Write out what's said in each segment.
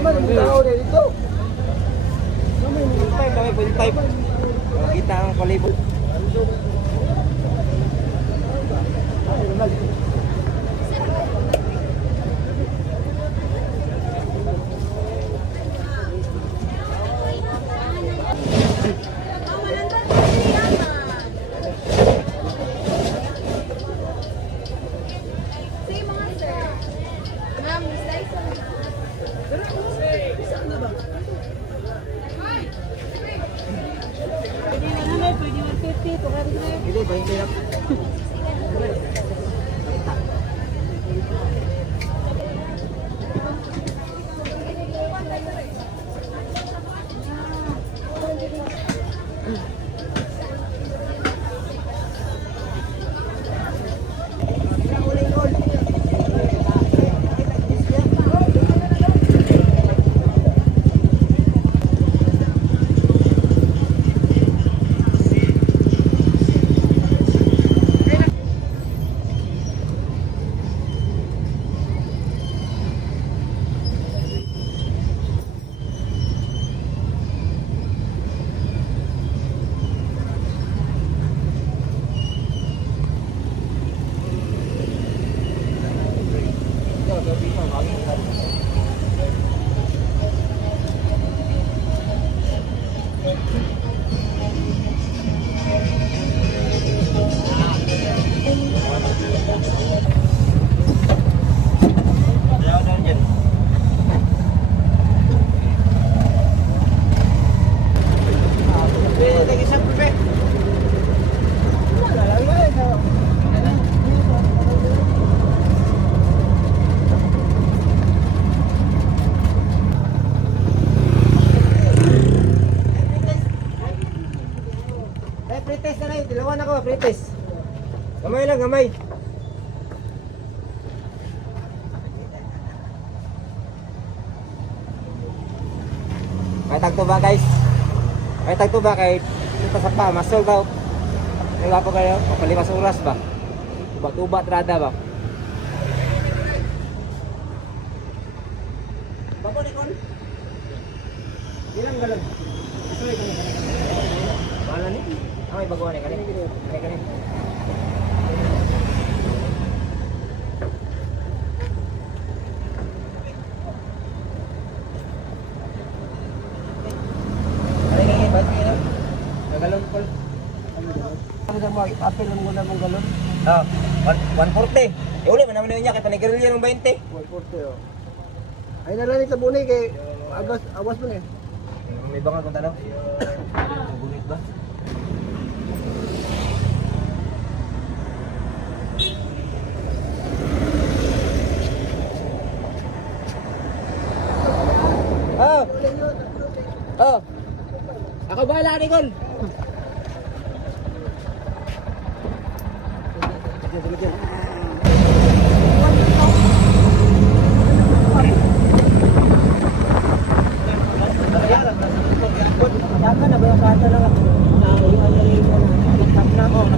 naman yung tao na dito. Kami type. Kita ang palibot. Hindi, 20 lang. Pretest na na yun, dilawan ako, pretest. Gamay lang, gamay. May tagto ba guys? May tagto ba kahit ito sa pa, masol daw. May wapo kayo, kapalimas oras ba? Tuba-tuba, trada ba? Bago ni Kon? Ilang galon? Isuloy ko ni kanina. Bahala ni? May baguhan ni kanina. Kanina. Galon call. Ano daw mo apel mo na mong galon? 140. Uli man naman niya kay panigrilya ng 20. 140 oh. Ay nalani sa bunay kay awas mo ni. May bangal kung tanong. Gunit ba? Oh. Ako bahala ni Kon. Dapat na ba yung kata lang ako? Yung ano yung tap na ako.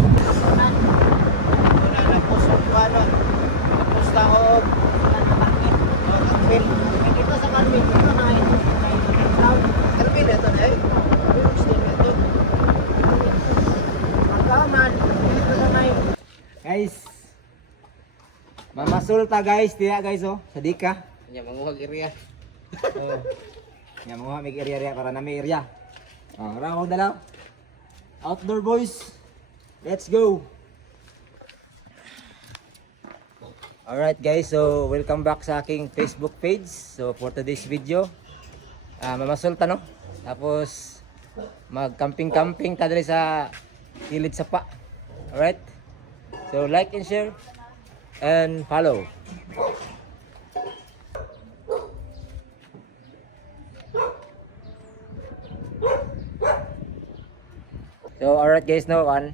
Napos ang ano. Napos na ako. Carmen. Dito sa Carmen. Dito na ngayon. Carmen, ito na eh. Guys, mamasulta guys, tiya guys oh, sadika. Nya manguhag area. Nya manguhag mig area para na may area. Oh, ramong dalaw. Outdoor boys. Let's go. Alright guys, so welcome back sa aking Facebook page. So for today's video, mamasulta no. Tapos mag-camping-camping ta diri sa kilid sapa. Alright. So like and share and follow. So alright guys no kan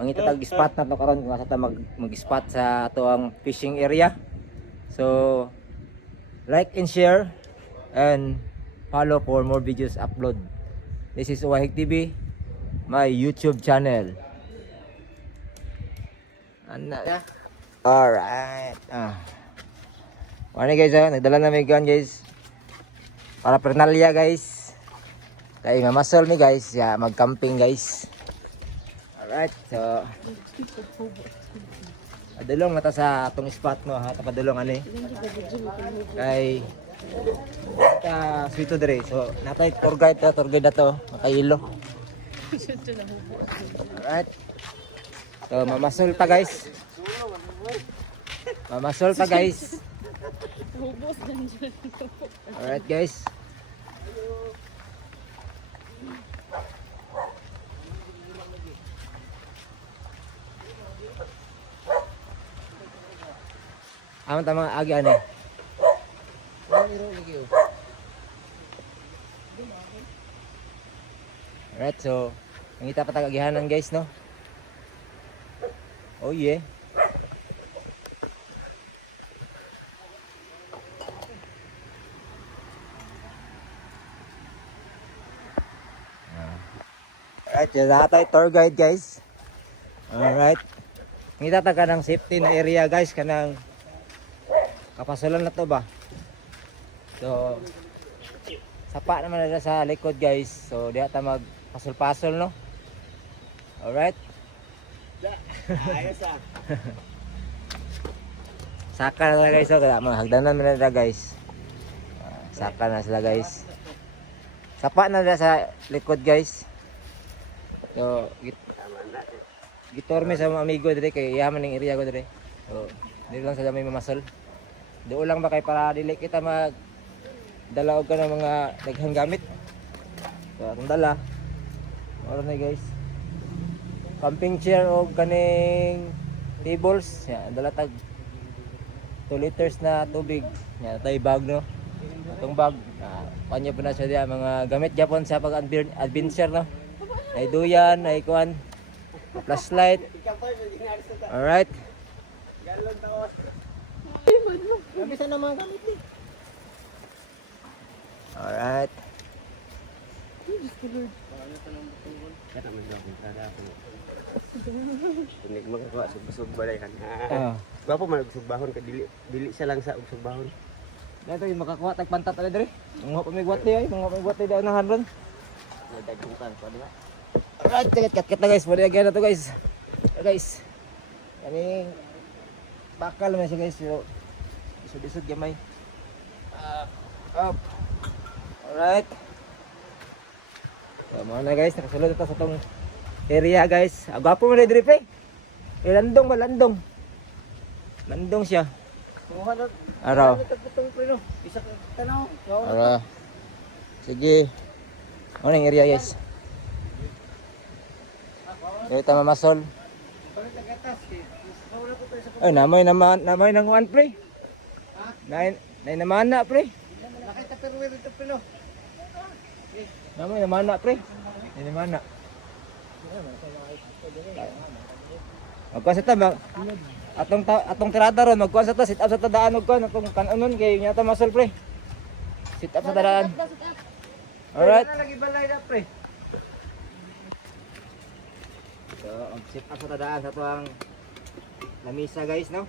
mangita tag spot na to karon kung asa ta mag-spot sa ato ang fishing area. So like and share and follow for more videos upload. This is Wahig TV, my YouTube channel. Alright. Ano guys, nagdala na may gun guys. Para pernalya guys. Kaya mamasol mi guys, mag-camping guys. Alright, so padulong na ta sa atong spot no ha, padulong ani. Kay ta sweeto dire. So natay tour guide na to, makayilo. Alright. So mamasol ta guys. Mamasol ta guys. Alright guys. Aman tama agi ani. Alright, so nangita pa tagagihanan guys no. Oh yeah. Alright, yun tayo tour guide guys. Alright. Ngita ta ka ng safety na area guys, kanang kapasolan na to ba. So sapa naman na sa likod guys. So diha ta magpasol-pasol no. Alright. Ayos ah. Saka na guys, so kaya hagdanan na nila guys. Saka na sila guys. Sapa na nila sa likod guys. So gitorme sa mga amigo dire kay yaman ning area ko dire. So dili lang sa may mamasol. Doon lang ba kay para dili kita mag dala og ka ng mga daghang gamit. So atong dala. Oro na guys. Camping chair o kaning tables. Yan, dala tag 2 liters na tubig. Yan, tay bag no. Atong bag, kanya pa na siya diya mga gamit Japon sa pag-adventure no. Ay duyan, ay kuan, flashlight. Alright. Bisa na mga gamit ni. Alright. Kunik magawa sug balay kan. Ah. Gwapo man sugbahon ka dili siya lang sa sugbahon. Dito yung makakuha tag pantat ala dire. Mga pamigwat ni ay, mga pamigwat ni daw na hanron. Nagdagutan pa diba? Alright, kat na guys, pwede agad na to guys. Guys. Kaning bakal man siya guys, pero isod-isod gamay. Up. Alright. So, mga na guys, nakasulod ito sa tong area guys. Agwapo mo na dire pre. Landong ba, landong. Landong siya. Kuha na. Araw. Tagputong preno. Isa ka tanaw. Ara. Sige. Ano yung area guys? Dito mamasol. Ay, namay ng one pre. Nay naman na pre. Nakita pero ito preno. Namay naman na pre. Nay naman na. Magkuha sa ta atong tirada ron, magkuha sa ta sit up sa tadaan og kon atong kanon kay nya ta masol pre. Sit up sa tadaan. Alright. Lagi balay na pre. So, sit up sa tadaan sa tuang lamisa guys, no?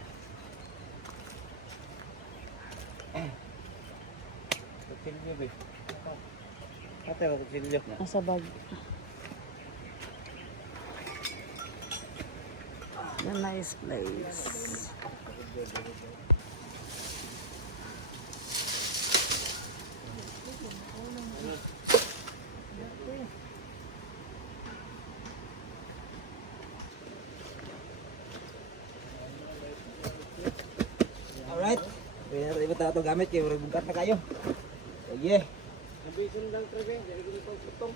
Kutsilyo ba? Ate mo kutsilyo. Nasa bag. A nice place. Alright. Pwede natin ibig ito gamit kayo. Bugat na kayo. Sige. Nabisun lang trebe. Dili ko pang putong.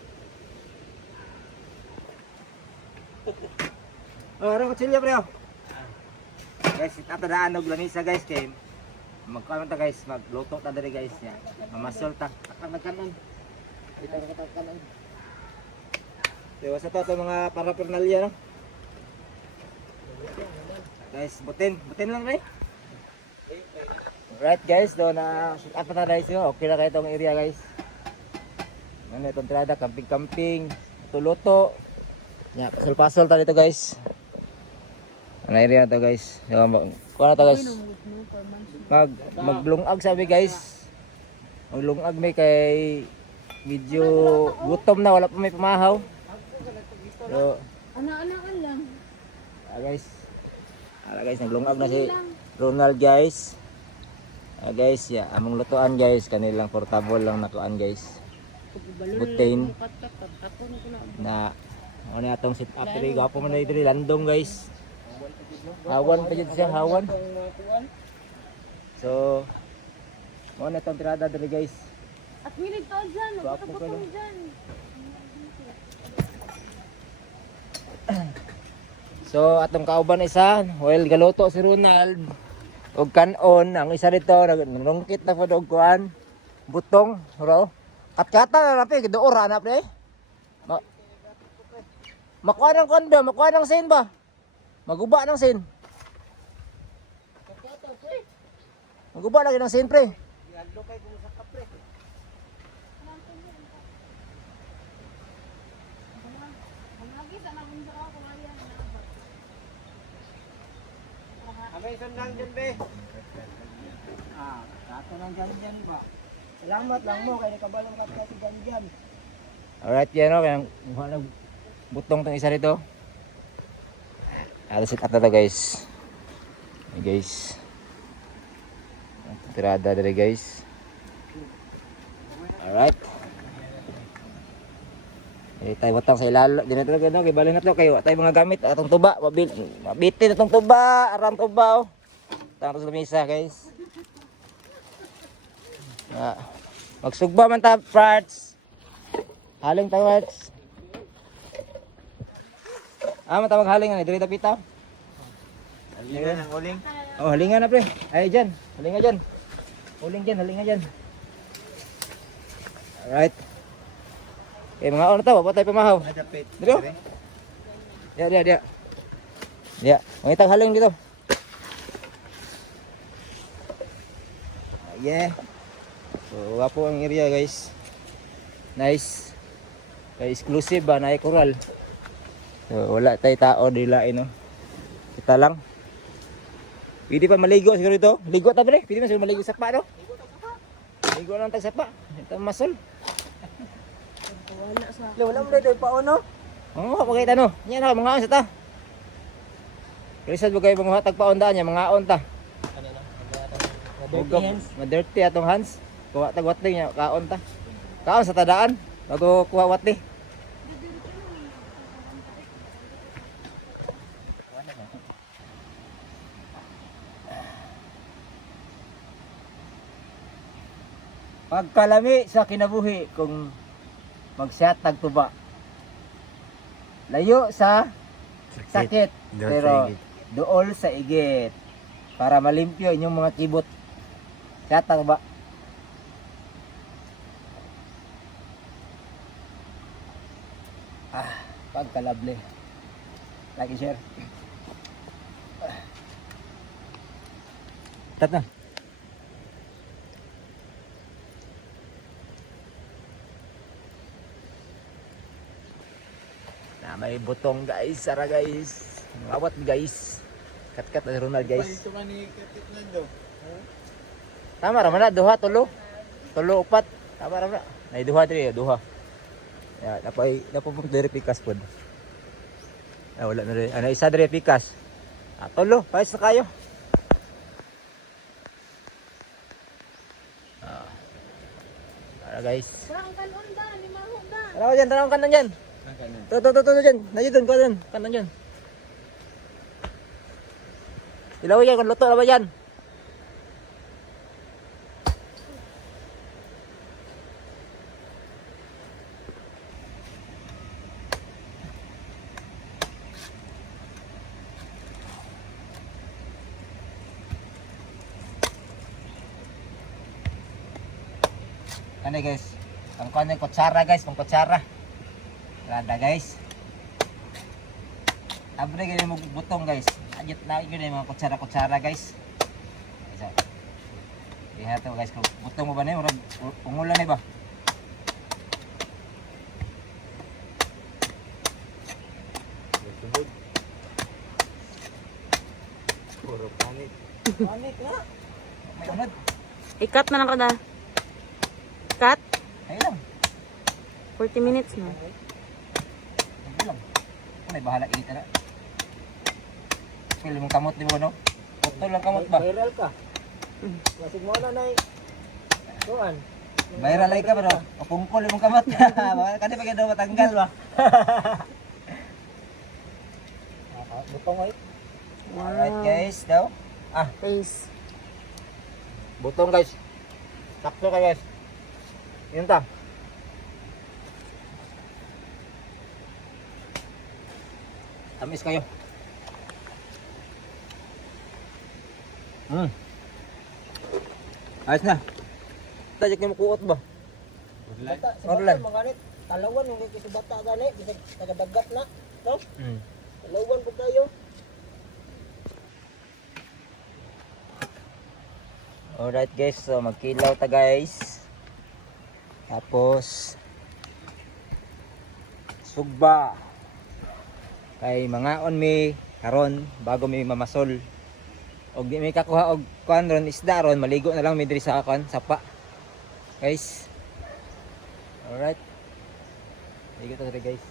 Ano kutsilyo pre? Guys, sit up tadaan og lamisa guys kay magkuha ta guys, magluto ta diri guys ya. Mamasol ta. Akang nagkanon. Dito ka kanon. Diba sa to mga paraphernalia no? Guys, butin lang pre. Alright guys, do na sit up na guys yo. Okay na kayo tong area guys. Ano itong tirada, camping, luto. Ya, pasol-pasol ta dito guys. Ano area to guys. So, kuha na to guys. Maglungag sabi guys. Maglungag may kay medyo gutom na, wala pa may pamahaw. So, Anak-anakan lang. guys. Guys, naglungag na si Ronald guys. Guys, among lutuan guys, kanilang portable lang nakuan guys. Butane na ano atong sit up diri gapo man diri landong guys. Hawan pa jud siya, hawan. So, mo na tong tirada diri guys. At minit to dyan. Magkakabutong dyan. So, atong kauban isa, well galuto si Ronald. Og kanon, ang isa dito nangungkit na pod og kuan, butong, ro. Katkata na napi, giduora na pre. Makuha ng kondo, makuha ng sin ba? Maguba ng sin. Maguba lagi ng sin pre. Amay sandang dyan, be. Kato lang dyan ba? Salamat lang mo, kaya nakabalong ka kasi dyan. Alright, yan o, kaya butong tong isa rito. Sit up na to guys. Hey, guys. Tirada dali guys. Alright. Tayo butang sa ilalo. Di na ito gano'n, kay balin na ito. Kayo tayo mga gamit. Atong tuba, mabitin itong tuba. Aram tuba o. Tangos sa lamisa guys. Magsugba man ta parts. Haling tayo parts. Matawag haling nga, dito pitaw. Halingan ang uling. Oh, halingan na pre. Ay dyan, halingan dyan. Huling dyan, halingan dyan. Alright. Okay, mga ono to, wapa tayo pamahaw. Adapit. Dito. Dia. Mangitang haling dito. Yeah. So, wapo ang area guys. Nice. Kaya exclusive ba, na coral. So, wala tayo tao dilain no. Kita lang. Pwede pa maligo siguro ito. Ligo ta pre. Pwede man siguro maligo sa pa no. Ligo lang tag sa pa. Ito masol. Wala mo dito pa ono. Oo, pakita no. Yan na mga on sa ta. Krisad bagay mga hatag pa onda nya mga on ta. Dirty atong hands. Kuha tag watling nya kaon ta. Kaon sa tadaan. Bago kuha watli. Pagkalami sa kinabuhi kung magsyat tagtuba. Layo sa sakit, pero duol sa igit para malimpyo inyong mga kibot. Syat tagtuba. Pagkalable. Like and share. Tat na. May butong guys, sara guys. Awat guys. Kat-kat na Ronald guys. Tama ra man na duha tulo. Tulo upat. Tama ra man. Nay duha diri, duha. Ya, napay diri pikas pod. Wala na rin. Ano isa diri pikas. Tulo, pais na kayo. Para guys. Parang kanon da, ni Maho da. Tanaw kanan dyan. Tuh dyan. Nandiyan ko dyan. Kanan dyan. Ilaw yan, kung luto na ba yan? Ano guys? Ang kuha ng kutsara guys, pang kutsara. Rada guys. Abre gini mo butong guys. Ajit na gini mga kutsara guys. So, lihat to guys, butong mo ba ni murag ungulan ni ba? Panik na. May unod. I-cut na lang kada. Cut? Ayun lang. 40 minutes na. Ayun lang. May bahala init na. Pili mong kamot di mo no? Putol lang kamot ba? Viral ka. Klasik mo na na kuan. Viral ay ka ba no? O pungkol mong kamot. Kani pa daw matanggal ba? Butong ay. Alright guys, daw. Face. Butong guys. Sakto ka guys. Yun ta. Tamis kayo. Ayos na. Tajak niyo makuot ba? Bata, Orlan. mga ganit. Talawan yung kay bata gani, bisag tagadagat na, no? Talawan po kayo. Alright guys, so magkilaw ta guys. Tapos sugba. Kay mga on mi karon bago mi mamasol. Og di mi kakuha og kuan ron isda ron, maligo na lang mi diri sa kuan sapa. Guys. Alright. Ligo ta diri guys.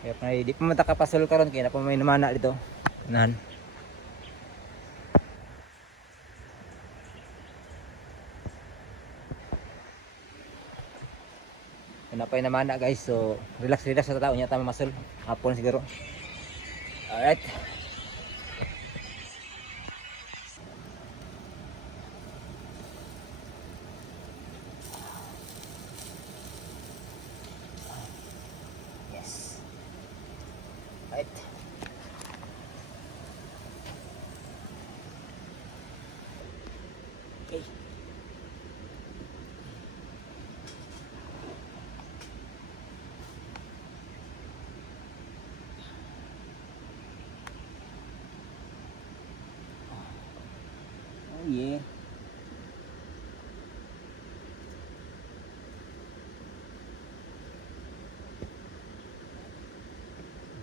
Kaya pa di pa man ta kapasol karon kay na pa may namana dito. Nan. Napay naman na guys, so relax sa tao niya tama masul hapon siguro. Alright. Yes. Right. Okay. Oh yeah.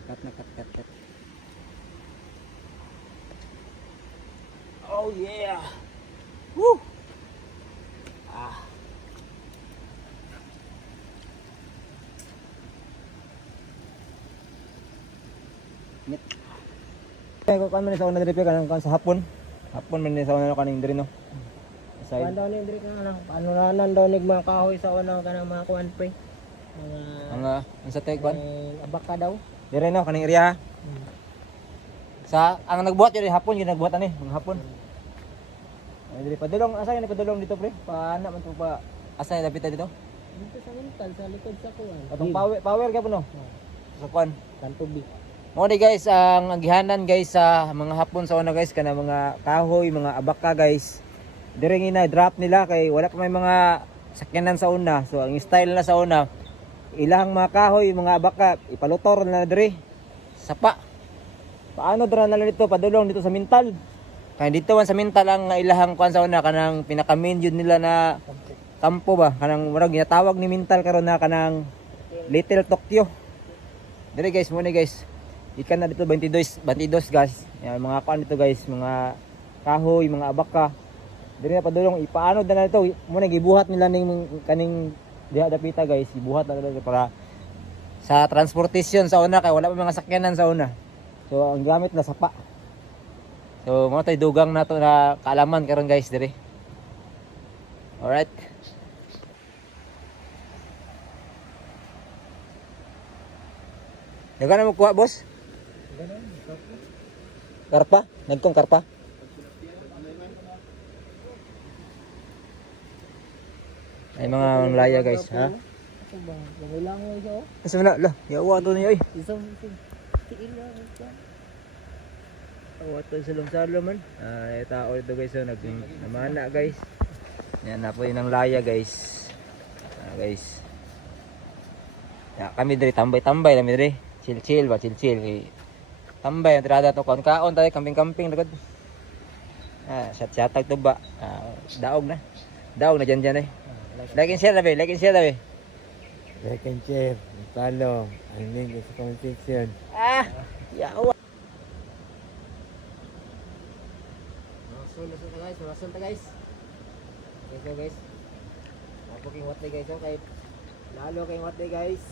Cut. Oh yeah. Woo. Nit. Kaya ko kan man sa una diri kan sa hapon. Hapon man sa una kaning diri no. Side. Paano ni diri ka lang? Paano nanan daw nig mga kahoy sa una kanang mga kuan pre? Mga Ang sa tag kwan. abaka daw. Dire no kaning area. Sa ang nagbuhat yun hapon yung nagbuhat ani, ng hapon. Ay diri padulong asa ni padulong dito pre? Paana man to pa asa ni dapita dito? Dito sa mental sa likod sa kuan. Atong power gyapon no. Sa kwan. Kantubi. Mo di guys ang agihanan guys sa mga hapon sa una guys kana mga kahoy, mga abaka guys. Dire ngina drop nila kay wala pa may mga sakyanan sa una. So ang style na sa una ilang mga kahoy, mga abaka ipalutor na dire. Sapa. Paano dra na dito padulong dito sa mental? Kaya dito man sa mental ang ilahang kuan sa una kanang pinaka-main yun nila na kampo ba kanang murag ginatawag ni mental karon na kanang Little Tokyo. Dire guys mo ni guys. Ikan na dito 22 guys. Yan mga kuan dito guys, mga kahoy, mga abaka. Dire na padulong ipaano na dito mo na gibuhat nila ning kaning diha dapita guys, ibuhat na dito para sa transportation sa una kay wala pa mga sakyanan sa una. So ang gamit na sapa. So mo tay dugang nato na kaalaman karon guys dire. Alright. Dagan na mo kuha boss? Karpa? Nagkong karpa? Ay mga malaya guys, ha? Ako ba? Langoy siya oh. Asa na la, yawa to niya oy. Isang tiil lang siya. Yawa to sa lumsalo man. Ay tao dito guys, so namana guys. Yan na po yun ang laya guys. Guys. Ya, kami diri tambay-tambay kami diri. Chill ba, chill. Tambay ang tirada to kaon tayo camping lagod. Shot-shotag to ba. Daog na. Daog na dyan eh. Like and share na be. Like and share, follow, and link is comment section. Yawa. rason ta guys. Okay, so guys. Ako king what guys, so kay lalo kay what guys.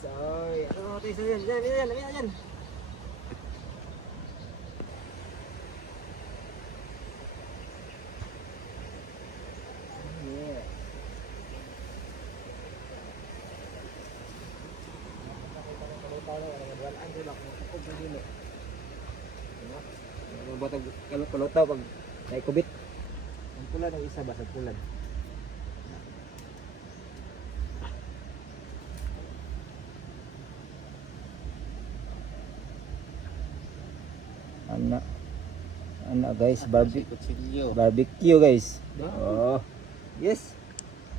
So, ano tayo sa yan. Yeah. Kalutaw pag naikubit. Ang pula ng isa ba sa pulan? Ana guys, barbecue guys. Oh. Yes.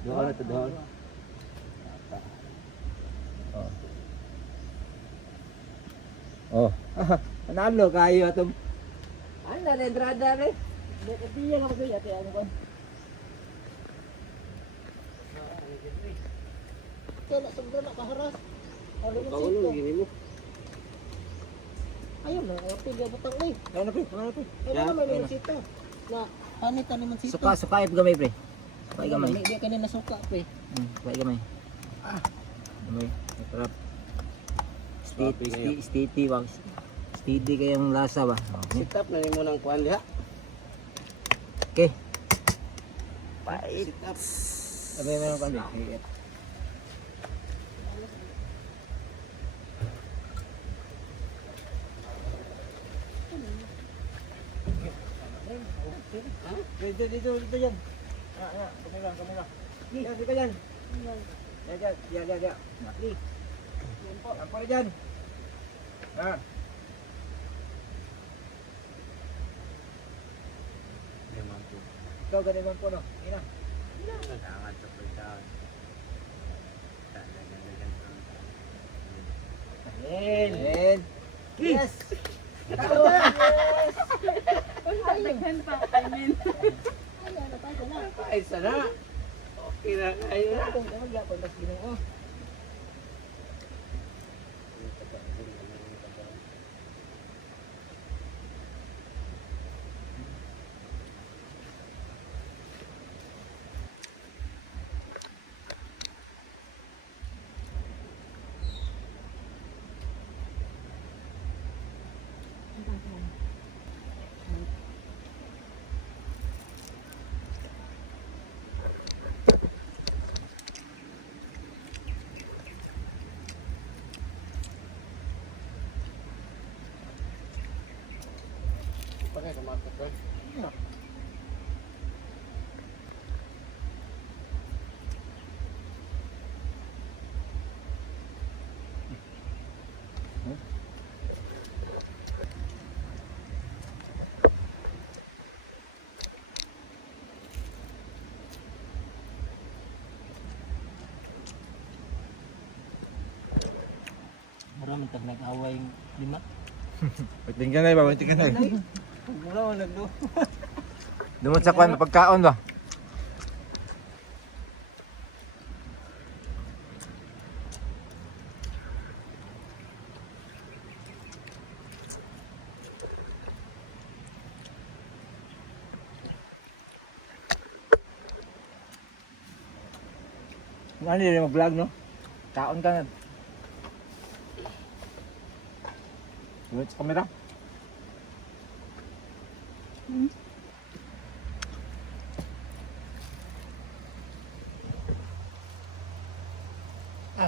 Doon na to doon. Oh. Oh. Nanalo kayo atong. Anda na entrada re. Diya nga kayo ate ano kon. Kaya sobra na kaharas. Ano yung Paulo sito? gini mo. Ayun na, ay pili butang eh. Ano pre? Ay na naman yung sito. Na hanit na naman sito. Suka gamay pre. Suka gamay. Hindi kanina nasuka pe. Suka gamay. Gamay. Sarap. Steady wag. Steady kayong lasa ba? Okay. Sit up na rin mo ng kuhan diha. Okay. Sit up. Abay meron pa din. Dito yan. Kamila. Yan, dito yan. Yan. Ampo na dyan. Ikaw ganun man po, no? Ina. Ayan. Yes. Ay, sana. Okay na kayo na. Pakai kemarket kan? Iya. Marami tag nag-away yung lima. Tingnan na ba? Tingnan na. Mula ko nagdo. Dumot sa kwan pagkaon ba? Ano din mag-vlog no? Kaon ka na. Dumot sa kamera.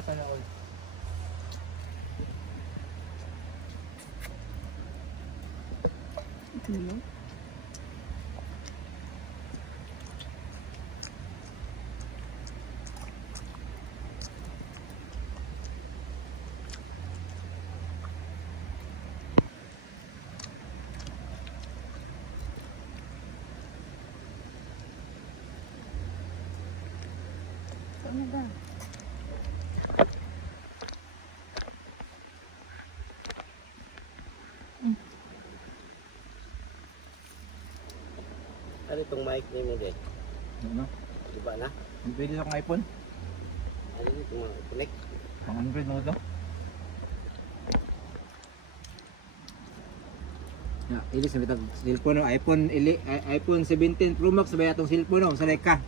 Sana all. Ano itong mic ni mo din? Ano? Diba na? Pwede sa akong iPhone. Ano ito mga connect? Pang Android mo to. Ya, ilis na bitag cellphone no, iPhone 17 Pro Max ba atong cellphone no, sanay ka.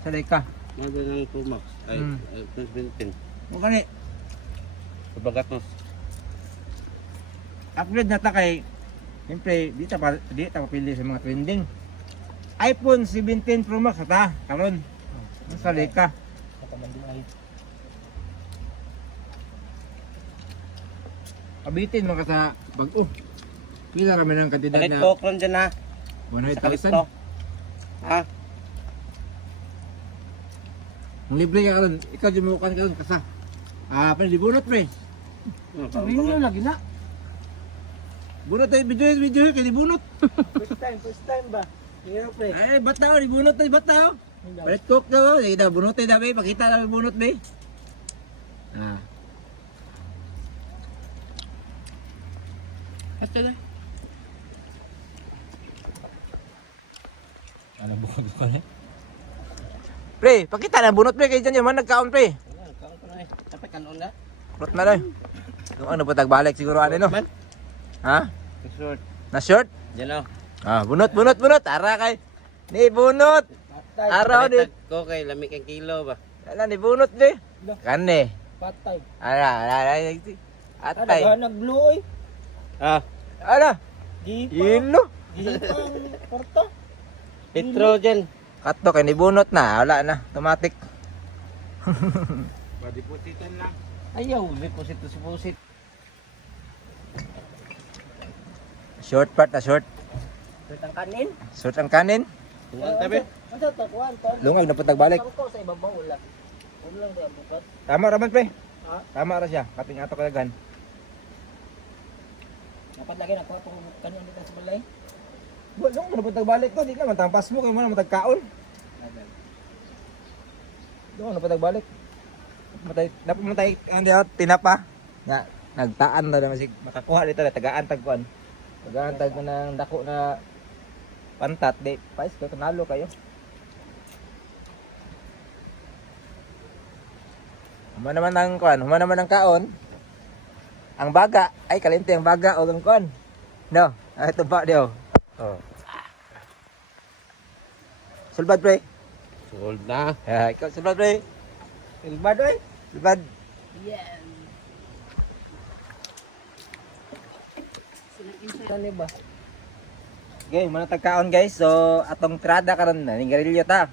Sanay ka. Nado ng Pro Max. Ay, Hmm. Philippine. Mo kani Sabagat mo. upgrade na ta kay siyempre di ta mapili sa mga trending. iPhone 17 Pro Max ta karon. Sanay ka. Abitin mo ka sa bag-o. Pila rami ng kantidad Palit na ko kron dyan ha. 100,000. Ha? Ang libre ka karon, ikaw jumukan karon kasa. Pwede bunot pre. Sabihin nyo lagi na. Bunot tayo video kay bunot. First time ba? Hero pre. Ay, bataw, di bunot tayo bataw. Palit cook daw, sige daw bunot tayo daw, pakita lang bunot be. Ito na. Ano buka-buka na? Pre, pakita na bunot pre kay diyan man nagkaon pre. Kaon ko na eh. Dapat kanon na. Bunot na lang. Yung ano pa tagbalik siguro ano no? Ha? Short. Na short? Dyan o. Bunot. Ara kay. Ni bunot. Araw di. Ko kay lamig ang kilo ba? Ala ni bunot di. Kane. Patay. Ara. Atay. Nag-blue oy. Ah, Ala. Gipa. Ilo. Gipang porta. Petro dyan. Kato kay ni bunot na. Wala na. Automatic. Padipositan lang. Ayaw, deposit to deposit. Short part na short. Ito ang kanin. Short ang kanin. Tungan tabi. Ano to kuan to? Lungag na patagbalik. Ko sa ibabaw wala. Wala lang sa bukat. Tama raman pre. Ha? Tama ra siya. Kaping ato kalagan. Dapat lagi na ko itong kanin dito sa balay. Wala mo na patagbalik to. Di naman tampas mo kay mo na matagkaon. Doon na patagbalik. Dapat mo tayo tinapa. Nga, nagtaan na naman sig makakuha dito na tagaan tagkuan. Tagaan tag ng dako na pantat di pais ko tunalo kayo. Huma naman ang kuan, huma naman ang kaon. Ang baga, ay kalimte ang baga o ang kuan. No, ay tuba dio. Oh. Sulbad pre. Sold na. Ikaw sulbad pre. Ilbad oy. Sulbad. Yeah. Ano ba? Okay, muna tagkaon guys. So, atong trada karon na ningarilyo ta.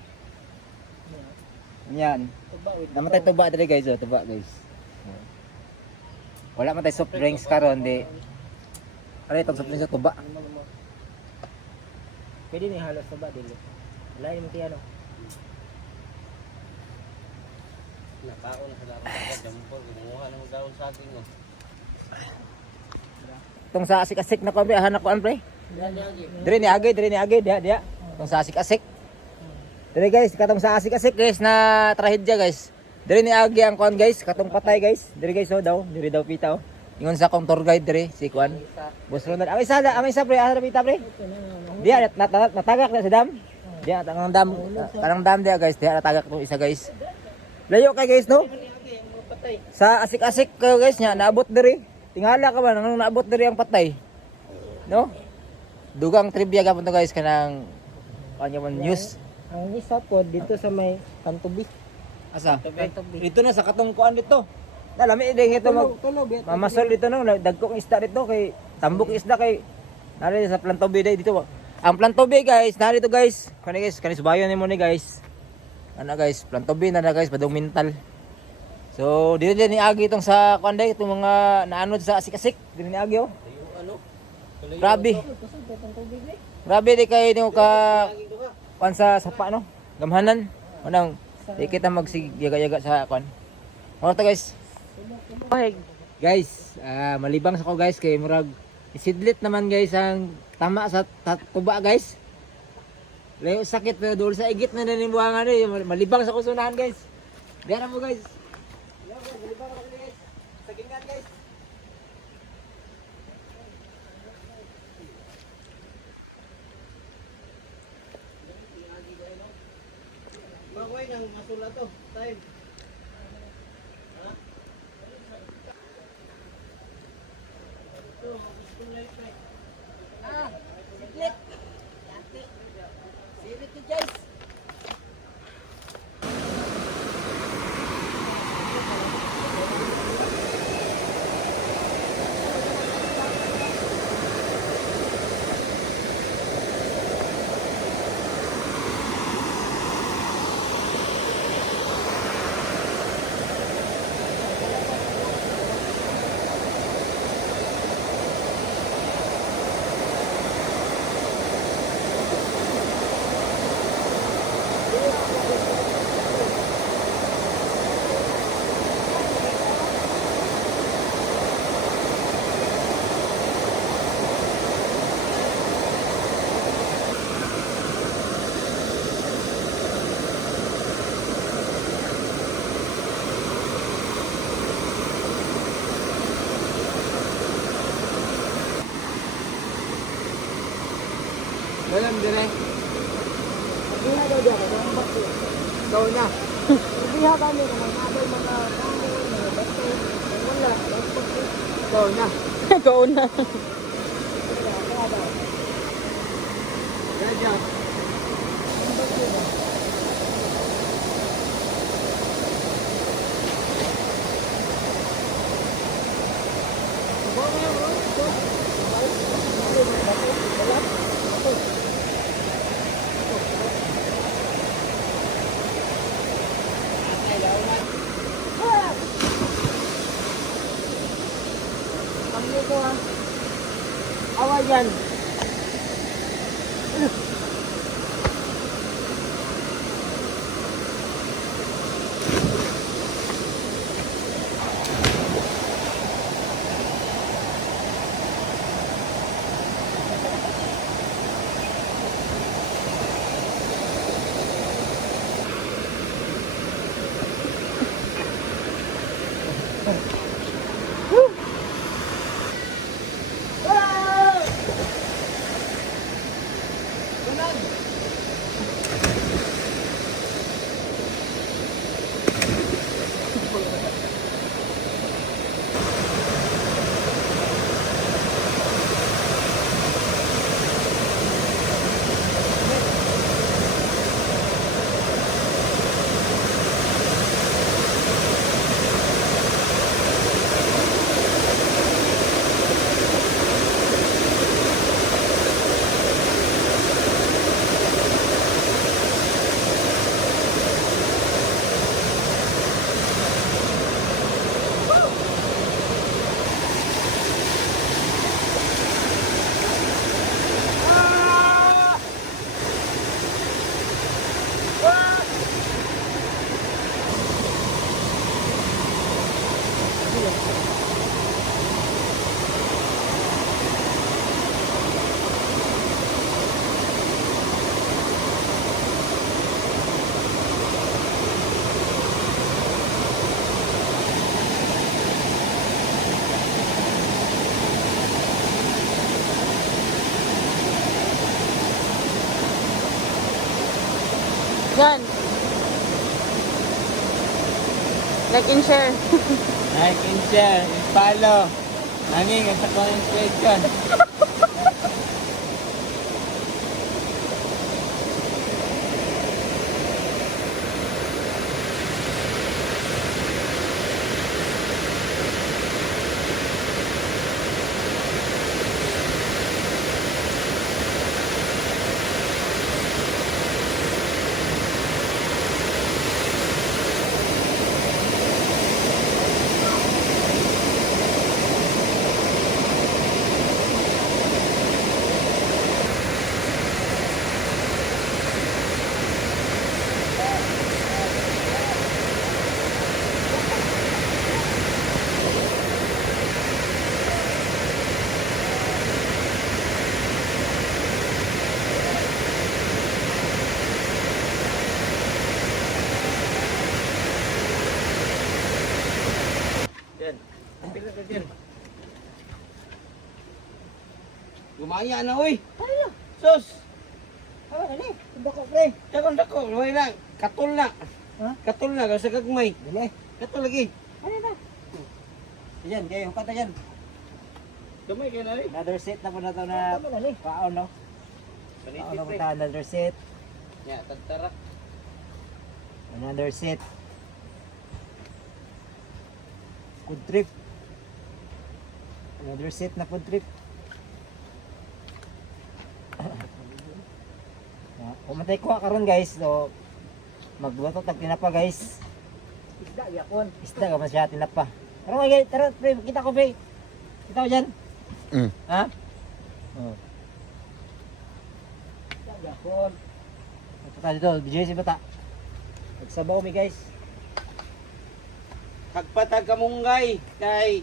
Yan. Tuba oy. Namatay tuba diri guys, oh, tuba guys. Wala man tay soft drinks karon di. Ano itong soft drinks sa tuba? Pwede ni halos tuba dili. Wala yung tiyano. Nakaon na sa larang agad. Jampol, kumuha na magdawon sa akin o. Itong sa asik-asik na ko pre, hanak ko an pre. Diri ni Agay, dia. Itong sa asik-asik. Diri guys, katong sa asik-asik guys na trahedya guys. Diri ni Agay ang kuan guys, katong patay guys. Diri guys oh daw, diri daw pita oh. Ingon sa akong tour guide diri si kuan. Boss Ronald. Amay sa pre, asa pita pre. Dia natagak na sa dam. Dia tanang dam dia guys, dia natagak tong isa guys. Layo kay guys no. Sa asik-asik kayo guys nya naabot diri. Tingala ka ba nang naabot diri ang patay? No? Dugang trivia gapon to guys kanang kanya man news. Ang isa po dito sa may Kantubi. Asa? Dito na sa katong kuan dito. Nalami din ito mag Tulog. mamasol dito no, dagkong isda dito kay tambok isda kay nari sa Plantobi day dito. Ang Plantobi guys, narito guys. Kani guys, kani subayon nimo ni guys. Ano guys, Plantobi na guys, badong mental. So, dito din ni Agi itong sa kuanday, itong mga naanod sa asik-asik. Dito ni Agi oh. Grabe. Grabe di kayo nyo ka kuan sa sapa no. Gamhanan. Manang di kita magsiyaga-yaga sa kuan. Ano to guys? Guys, malibang sa ko guys kay murag isidlit naman guys ang tama sa tuba guys. Layo sakit pero dul sa igit na nanimbuangan eh. Malibang sa kusunahan guys. Diyan mo guys. Malibang na guys. Sa gingan guys. Bagoy nang masula to. Time. ikaw na. Ibiha kami kung mga mga kahoy, mga bato. Wala, Ikaw na. Ikaw na. Raja. Kami ko ha. Awa yan. Yan. Like and share. Like and share, and follow. Nanging sa comment section. Yan. Pila ka dyan. Gumaya na, uy. Sus! Awa na ni. Bako pre. Dakon dako, luway na. Katul na. Ha? Katul na, kasi kagmay. Dili. Katul lagi. Ano na? Yan, kayo, kata yan. Gamay kayo na rin. Another set na po na ito na Tama na ni. paon, no? Panitip Paon na po rin. tayo, another set. Ya, tagtara. Another set. Food trip. Another set na food trip. Pumatay ko karon guys. So, magluto tag tinapa guys. Isda yapon. Isda ka siya tinapa. Tara mga guys, tara pre, kita ko pre. Kita ko dyan. Ha? Oh. Isda yapon. Bata dito, DJ si Bata. Nagsabaw mi guys. Kagpatag kamunggay kay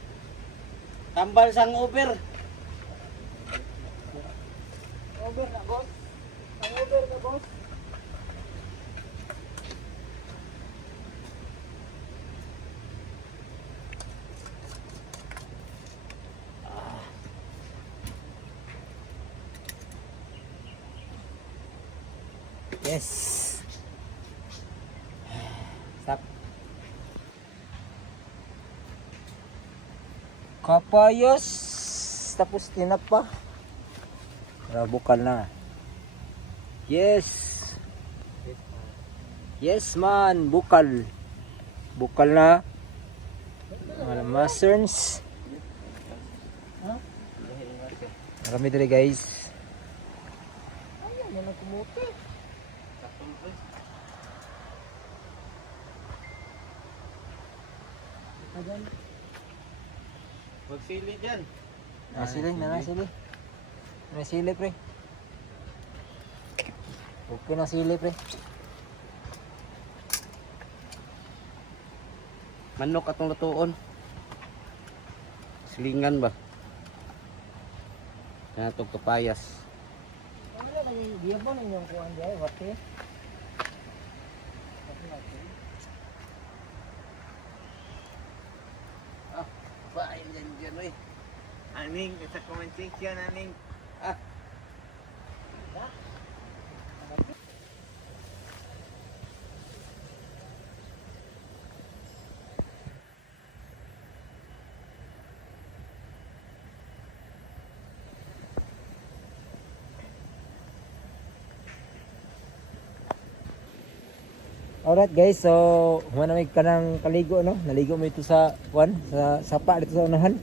tambal sang over. Over na boss. Ang over na boss. Yes. Stop. Kapayas. Tapos tinapa. Bukal na. Yes. Yes man, bukal. Bukal na. Mga mushrooms. Marami dali guys. Ayan, yan ang kumuti. Ayan. Magsili dyan. Nasili, nasili. Nasili pre. Okay na sili pre. Manok atong lutuon. Silingan ba? Kaya itong kapayas. Wala lagi, diya ba ninyong kuhan diya, wate? Bain dyan eh. Aning, sa comment section, aning. Alright guys, so manamig ka ng kaligo no. Naligo mo ito sa sa sapa dito sa unahan.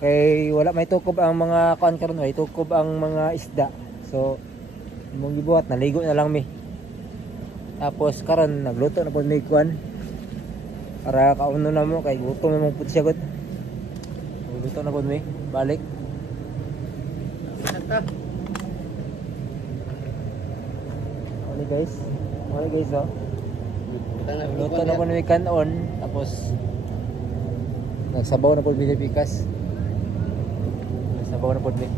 Kay wala may tukob ang mga kuan karon, may tukob ang mga isda. So imong gibuhat naligo na lang mi. Tapos karon nagluto na pud mi kuan. Para kauno na mo kay gutom na mong pud siya gud. Nagluto na pud mi, balik. Ano guys? Ano guys oh? Luto na po na may kanon. Tapos nagsabaw na po Pilipikas. Nagsabaw na po mi.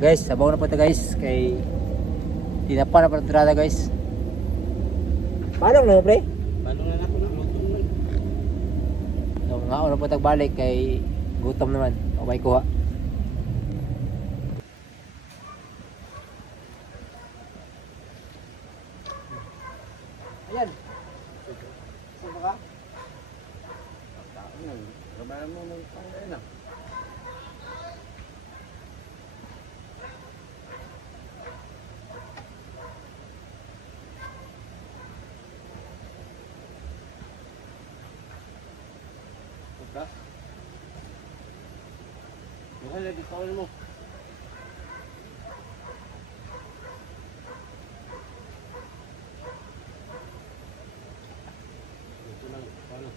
Guys, sabaw na po ito guys. Kay tinapa na po ito guys. Paano na pre? Paano na ako ng luto man? So, nga na po ito balik kay gutom naman. O may kuha. Ayan. Sino ka? Gabayan mo ng pangay na. Puta. Mahal na ditawin mo. Ito lang, paano?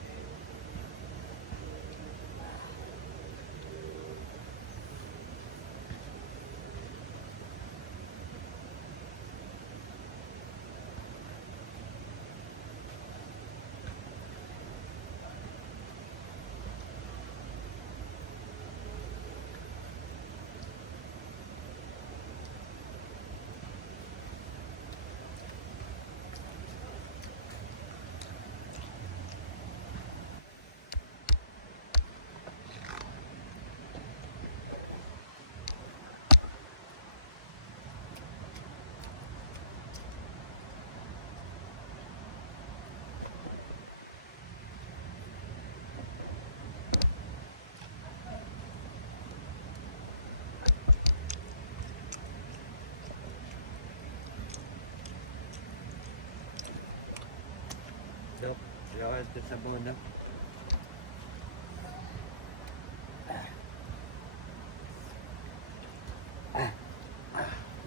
Dok, gawin ito sa bono.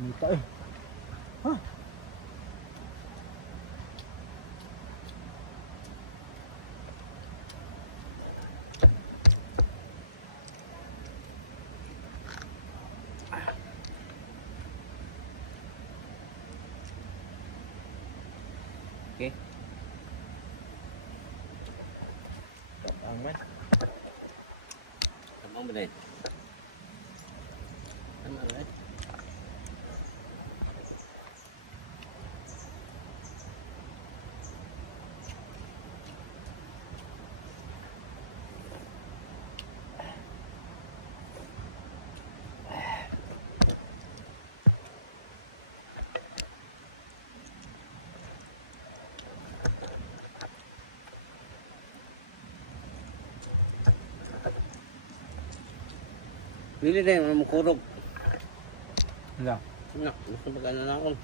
Mita eh. Okay. Aman. Tama mo rin. Tama rin. Pili na yung mukurog. Wala. Nak, gusto magkano na ako.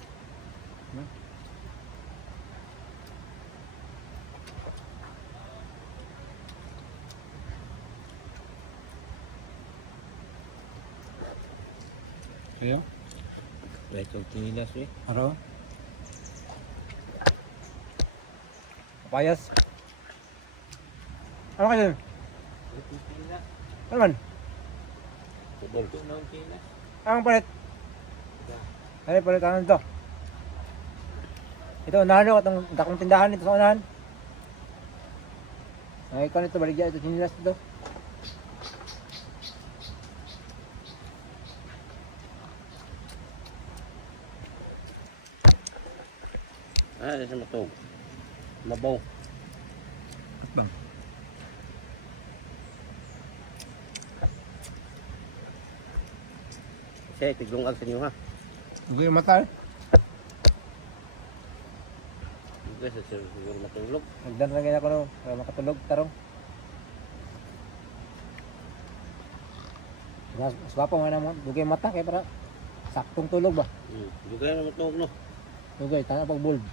Sayo? Right, yung tinilas eh. Ano? Papayas. Ano kayo? Ano man? Tudol. Tunong tinas. Ang palit. Ay, palit ano ito? Ito, unahan nyo. Itong dakong tindahan ito sa unahan. Ay, ikaw nito, baligya. Ito, sinilas ito. Ah, sa matog. Labaw. Bang. Siya, tiglungag sa inyo ha. Huwag yung mata. Hindi sa siguro matulog. Magdan lang ganyan ako no. Para makatulog, tarong. Swapa nga naman. Huwag yung mata. Kaya para saktong tulog ba? Hindi kaya na matulog no. Okay, tanga pag bulb.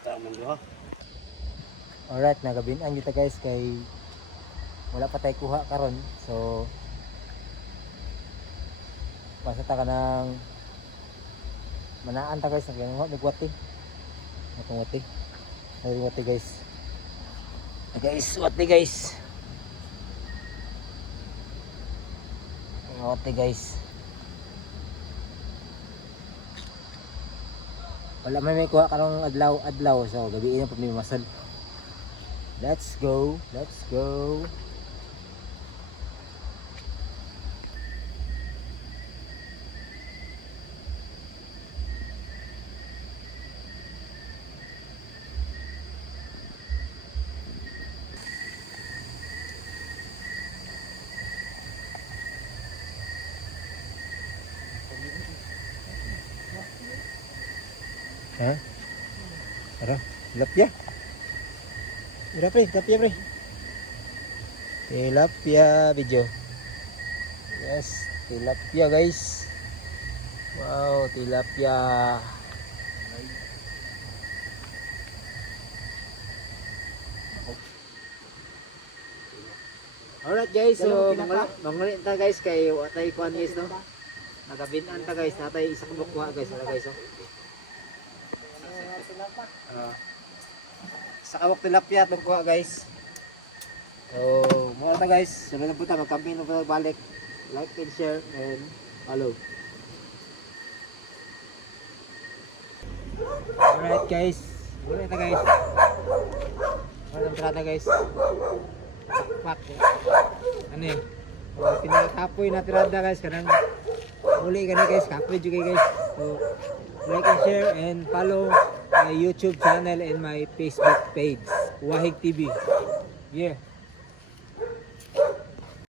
Tama mo ha. Alright, nagabinaan kita guys kay wala pa tayo kuha karon. So pasata ka ng manaan ta guys, nagwati. Wati. Wati guys. Wati guys. Wati guys. Wala may kuha karong adlaw so gabi na pamimasal. Let's go. Ha? Tara, tilapia. Tilapia pre. Tilapia video. Yes, tilapia guys. Wow, tilapia. Alright guys, so mangulit ta guys kay watay kuan guys no. Nagabinan ta guys, natay isa ka bukuha guys, wala guys oh. Sa kawak tilapia itong kuha guys. So muna ta guys, sunod na po ta, mag-campaign na po balik. Like and share and follow. Alright guys, muna ta guys. Muna ta guys. Pak. Ano eh? Pinakapoy na tirada guys, kanang muli gani guys, kapoy juga guys. So like and share and follow my YouTube channel and my Facebook page, Wahig TV. Yeah.